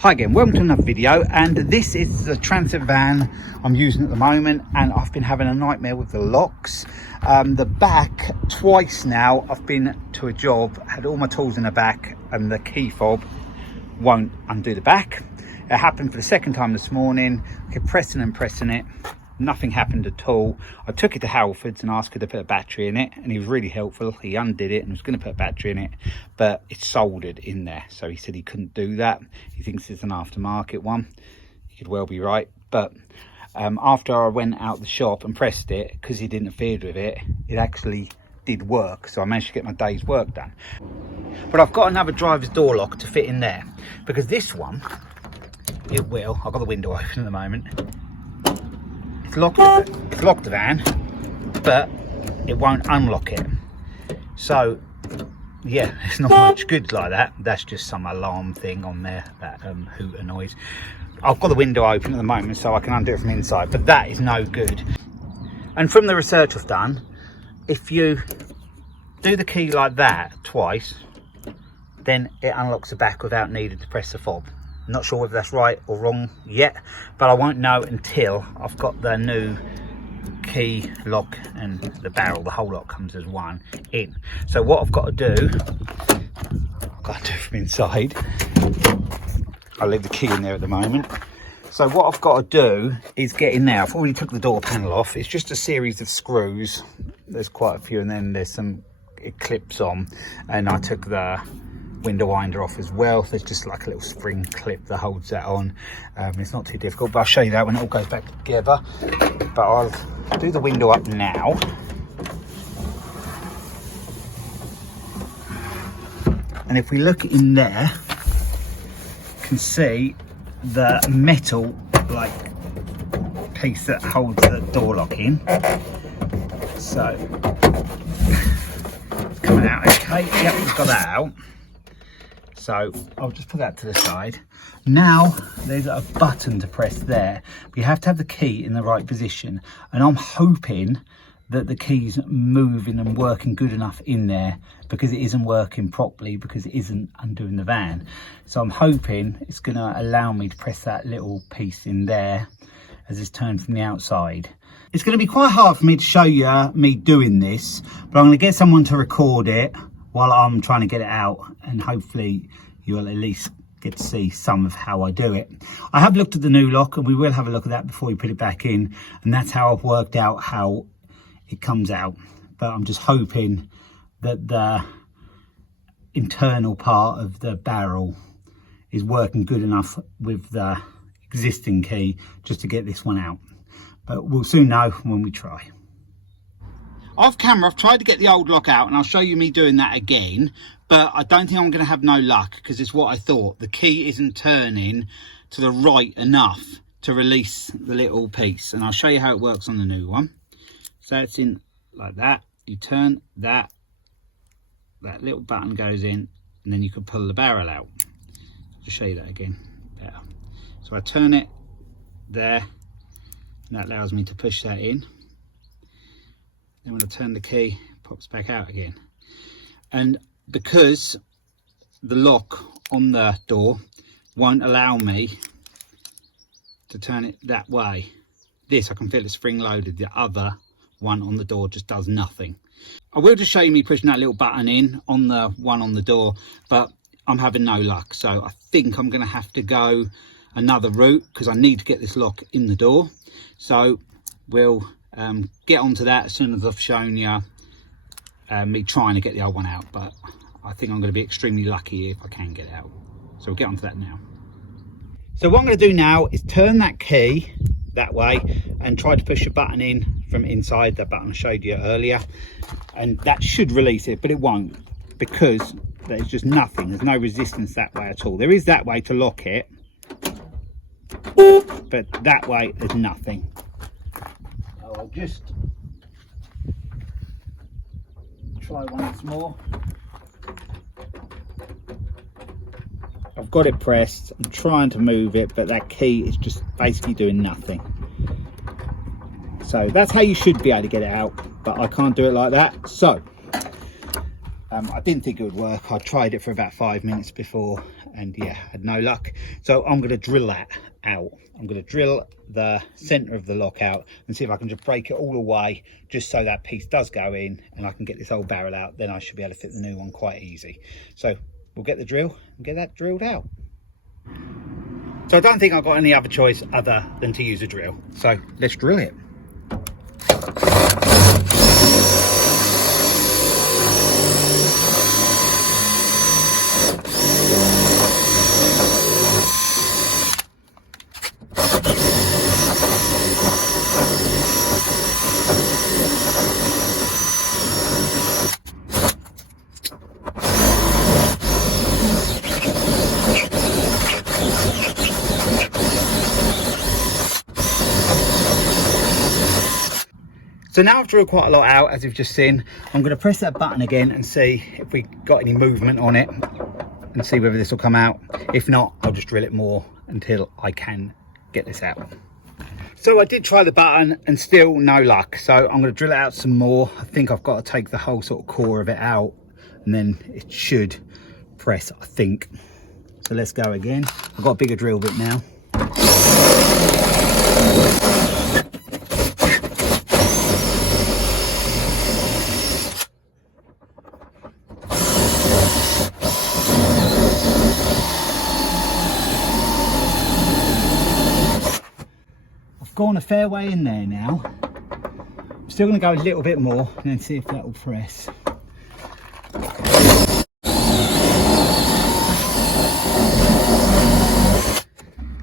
Hi again, welcome to another video, and this is the transit van I'm using at the moment, and I've been having a nightmare with the locks. The back, twice now I've been to a job, had all my tools in the back and the key fob won't undo the back. It happened for the second time this morning. I kept pressing and pressing it, nothing happened at all. I took it to Halford's and asked her to put a battery in it, and he was really helpful. He undid it and was going to put a battery in it, but it's soldered in there, so he said he couldn't do that. He thinks it's an aftermarket one. He could well be right, but after I went out the shop and pressed it, because he didn't interfere with it, it actually did work, so I managed to get my day's work done. But I've got another driver's door lock to fit in there, because this one, it will, I've got the window open at the moment, it's locked the van, but it won't unlock it. So yeah, it's not much good like that. That's just some alarm thing on there, that hooter noise. I've got the window open at the moment so I can undo it from inside, but that is no good. And from the research I've done, if you do the key like that twice, then it unlocks the back without needing to press the fob. I'm not sure whether that's right or wrong yet, but I won't know until I've got the new key lock and the barrel, the whole lot comes as one, in. So what I've got to do, I've got to do from inside. I'll leave the key in there at the moment. So what I've got to do is get in there. I've already took the door panel off. It's just a series of screws. There's quite a few, and then there's some, it clips on, and I took the window winder off as well. There's just like a little spring clip that holds that on. It's not too difficult, but I'll show you that when it all goes back together. But I'll do the window up now. And if we look in there, you can see the metal like piece that holds the door lock in. So it's coming out okay. Yep, we've got that out. So I'll just put that to the side. Now there's a button to press there, but you have to have the key in the right position. And I'm hoping that the key's moving and working good enough in there, because it isn't working properly, because it isn't undoing the van. So I'm hoping it's going to allow me to press that little piece in there as it's turned from the outside. It's going to be quite hard for me to show you me doing this, but I'm going to get someone to record it while I'm trying to get it out, and hopefully you'll at least get to see some of how I do it. I have looked at the new lock, and we will have a look at that before we put it back in, and that's how I've worked out how it comes out. But I'm just hoping that the internal part of the barrel is working good enough with the existing key just to get this one out. But we'll soon know when we try. Off camera, I've tried to get the old lock out, and I'll show you me doing that again, but I don't think I'm going to have no luck, because it's what I thought. The key isn't turning to the right enough to release the little piece, and I'll show you how it works on the new one. So it's in like that. You turn that, that little button goes in, and then you can pull the barrel out. I'll just show you that again better. So I turn it there, and that allows me to push that in. Then when I turn the key, it pops back out again. And because the lock on the door won't allow me to turn it that way, this I can feel it's spring loaded. The other one on the door just does nothing. I will just show you me pushing that little button in on the one on the door, but I'm having no luck. So I think I'm going to have to go another route, because I need to get this lock in the door. So we'll get onto that as soon as I've shown you me trying to get the old one out, but I think I'm going to be extremely lucky if I can get it out. So we'll get onto that now. So what I'm going to do now is turn that key that way and try to push a button in from inside, that button I showed you earlier, and that should release it, but it won't, because there's just nothing, there's no resistance that way at all. There is that way to lock it, but that way there's nothing. I'll just try once more. I've got it pressed, I'm trying to move it, but that key is just basically doing nothing. So that's how you should be able to get it out, but I can't do it like that. So I didn't think it would work. I tried it for about 5 minutes before and yeah, had no luck. So I'm going to drill that out. I'm going to drill the center of the lock out and see if I can just break it all away, just so that piece does go in and I can get this old barrel out. Then I should be able to fit the new one quite easy. So we'll get the drill and get that drilled out. So I don't think I've got any other choice other than to use a drill. So let's drill it. So now I've drilled quite a lot out, as you've just seen. I'm going to press that button again and see if we got any movement on it and see whether this will come out. If not, I'll just drill it more until I can get this out. So I did try the button and still no luck. So I'm going to drill it out some more. I think I've got to take the whole sort of core of it out and then it should press, I think. So let's go again. I've got a bigger drill bit now. Gone a fair way in there now. I'm still going to go a little bit more and then see if that will press.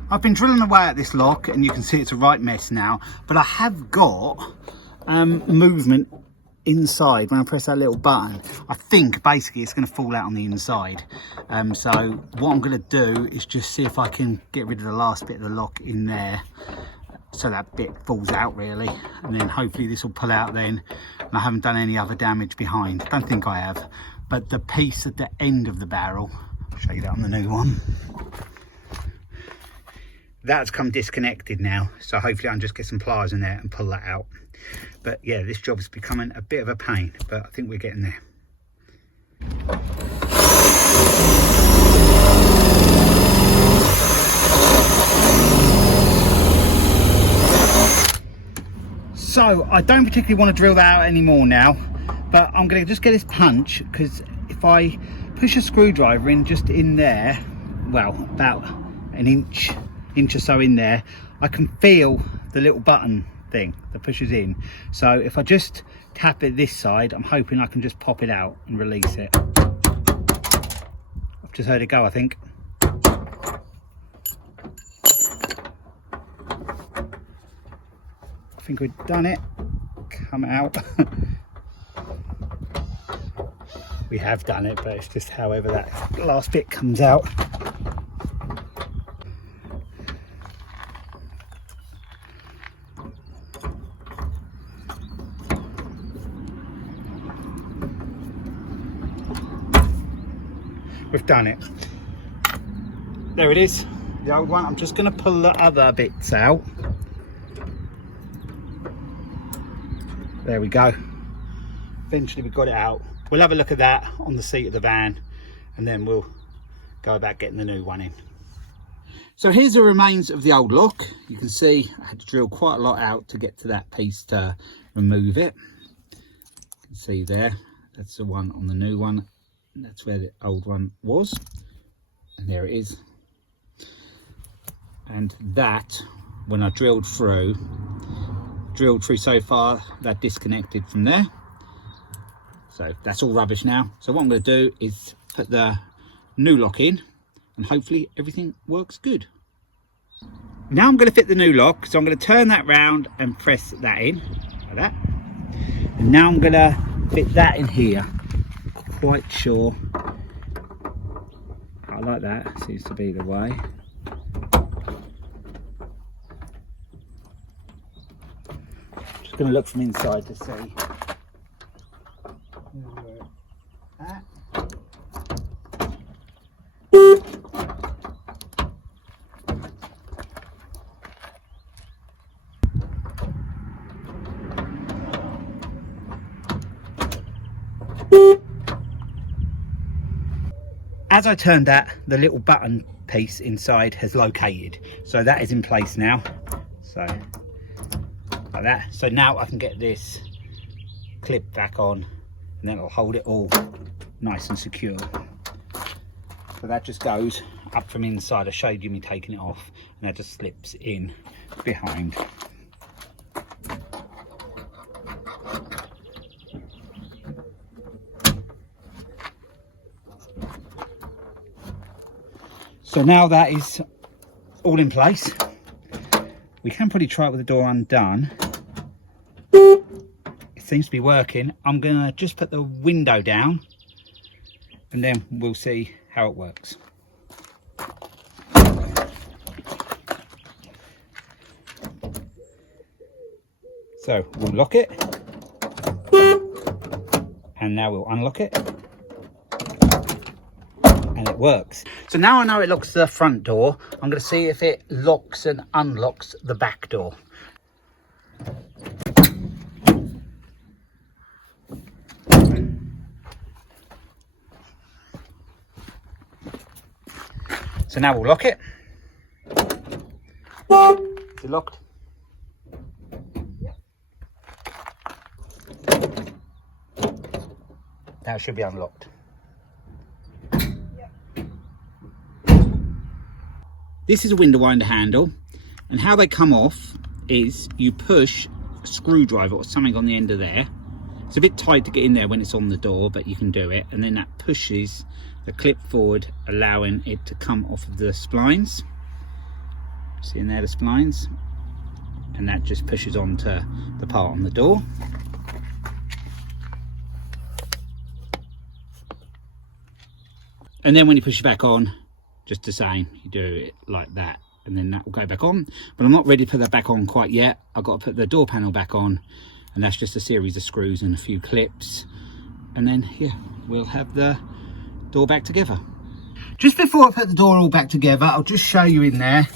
I've been drilling away at this lock and you can see it's a right mess now, but I have got movement inside. When I press that little button, I think basically it's going to fall out on the inside. So what I'm going to do is just see if I can get rid of the last bit of the lock in there, so that bit falls out really, and then hopefully this will pull out then and I haven't done any other damage behind. Don't think I have, but the piece at the end of the barrel, I'll show you that on the new one, that's come disconnected now, so hopefully I can just get some pliers in there and pull that out. But yeah, this job is becoming a bit of a pain, but I think we're getting there. So I don't particularly want to drill that out anymore now, but I'm going to just get this punch, because if I push a screwdriver in just in there, well, about an inch or so in there, I can feel the little button thing that pushes in. So if I just tap it this side, I'm hoping I can just pop it out and release it. I've just heard it go, I think. I think we've done it. Come out. We have done it, but it's just however that last bit comes out. We've done it. There it is, the old one. I'm just going to pull the other bits out. There we go. Eventually we got it out. We'll have a look at that on the seat of the van and then we'll go about getting the new one in. So here's the remains of the old lock. You can see I had to drill quite a lot out to get to that piece to remove it. You can see there, that's the one on the new one. And that's where the old one was. And there it is. And that, when I drilled through so far, that disconnected from there, so that's all rubbish now. So what I'm going to do is put the new lock in and hopefully everything works good. Now I'm going to fit the new lock, so I'm going to turn that round and press that in like that, and now I'm going to fit that in here. Quite sure I like that, seems to be the way. Just going to look from inside to see where it's at. as I turned that, the little button piece inside has located. So that is in place now. So like that. So now I can get this clip back on, and then it'll hold it all nice and secure. So that just goes up from inside. I showed you me taking it off, and that just slips in behind. So now that is all in place, we can probably try it with the door undone. It seems to be working. I'm gonna just put the window down, and then we'll see how it works. So we'll lock it, and now we'll unlock it, and it works. So now I know it locks the front door, I'm going to see if it locks and unlocks the back door. So now we'll lock it. Is it locked? Now it should be unlocked. This is a window winder handle, and how they come off is you push a screwdriver or something on the end of there. It's a bit tight to get in there when it's on the door, but you can do it, and then that pushes the clip forward, allowing it to come off of the splines. See in there, the splines, and that just pushes onto the part on the door. And then when you push it back on, just the same, you do it like that, and then that will go back on. But I'm not ready to put that back on quite yet. I've got to put the door panel back on, and that's just a series of screws and a few clips, and then yeah, we'll have the door back together. Just before I put the door all back together, I'll just show you in there,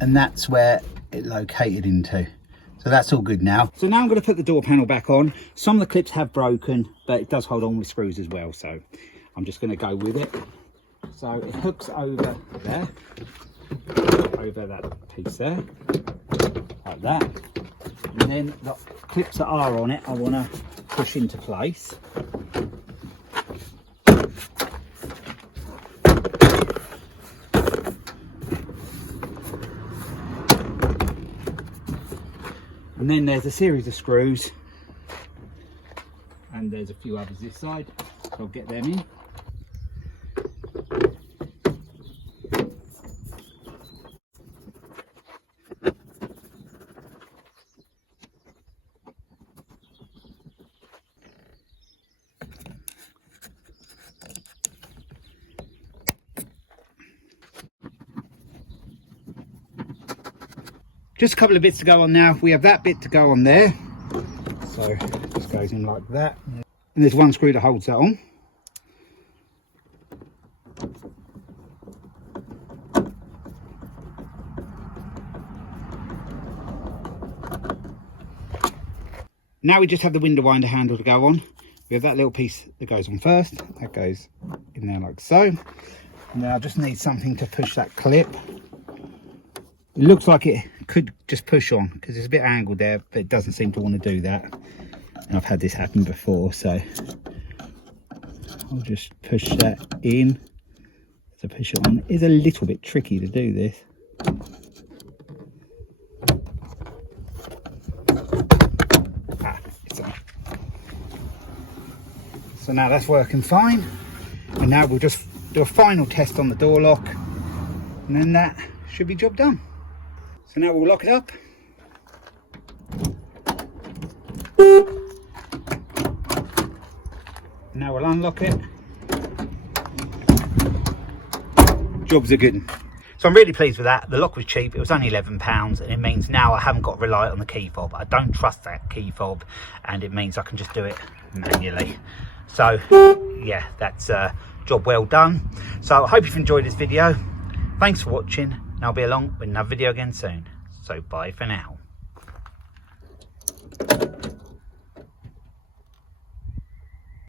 and that's where it located into. So that's all good now. So now I'm going to put the door panel back on. Some of the clips have broken, but it does hold on with screws as well, so I'm just going to go with it. So it hooks over there, over that piece there, like that. And then the clips that are on it, I want to push into place. And then there's a series of screws, and there's a few others this side, so I'll get them in. Just a couple of bits to go on now. We have that bit to go on there. So this goes in like that. And there's one screw that holds that on. Now we just have the window winder handle to go on. We have that little piece that goes on first. That goes in there like so. And then I just need something to push that clip. It looks like it could just push on because it's a bit angled there, but it doesn't seem to want to do that. And I've had this happen before, so I'll just push that in to push it on. It's a little bit tricky to do this. It's on. So now that's working fine. And now we'll just do a final test on the door lock, and then that should be job done. So now we'll lock it up. Now we'll unlock it. Job's a good one. So I'm really pleased with that. The lock was cheap. It was only £11, and it means now I haven't got to rely on the key fob. I don't trust that key fob, and it means I can just do it manually. So yeah, that's a job well done. So I hope you've enjoyed this video. Thanks for watching. And I'll be along with another video again soon. So bye for now.